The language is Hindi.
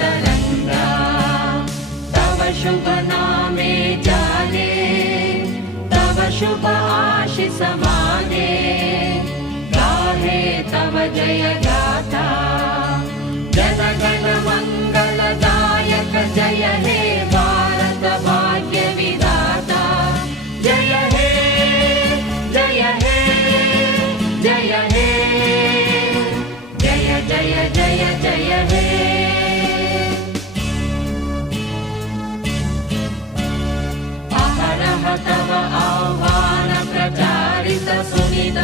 तरंगा तव शुभ नामे जाने तव शुभ आशीष माने गाहे तव जय गाथा जन गण मंगलदायक जय हे भारत भाग्य विधाता जय हे जय हे जय हे जय जय जय जय हे अहरह तव आह्वान प्रचारित सुनित